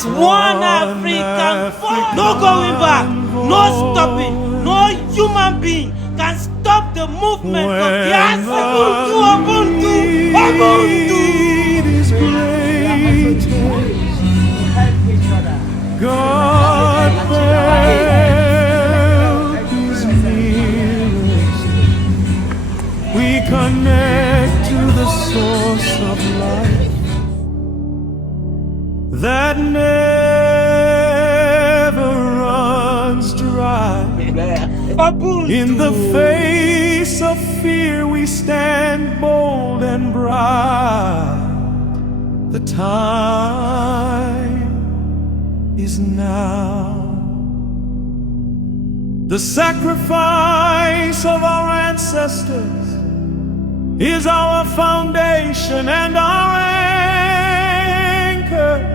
is one African voice. No going back, no stopping, no human being can stop the movement of the Ubuntu, Ubuntu, Ubuntu. God felt His nearest. We connect to the source of life that never runs dry. In the face of fear we stand bold and bright. The time is now. The sacrifice of our ancestors is our foundation and our anchor.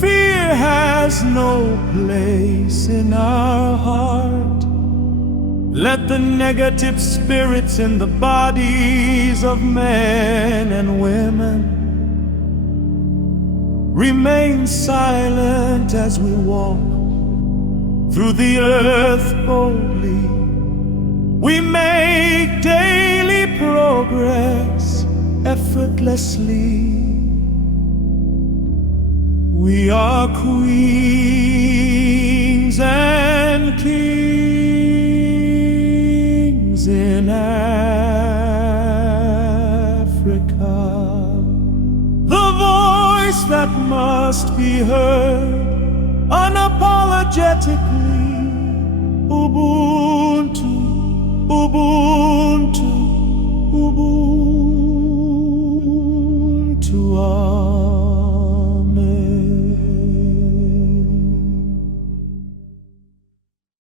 Fear has no place in our heart. Let the negative spirits in the bodies of men and women remain silent as we walk through the earth boldly. We make daily progress effortlessly. We are queens and kings in Africa. The voice that must be heard unapologetically. Ubuntu, Ubuntu, Ubuntu.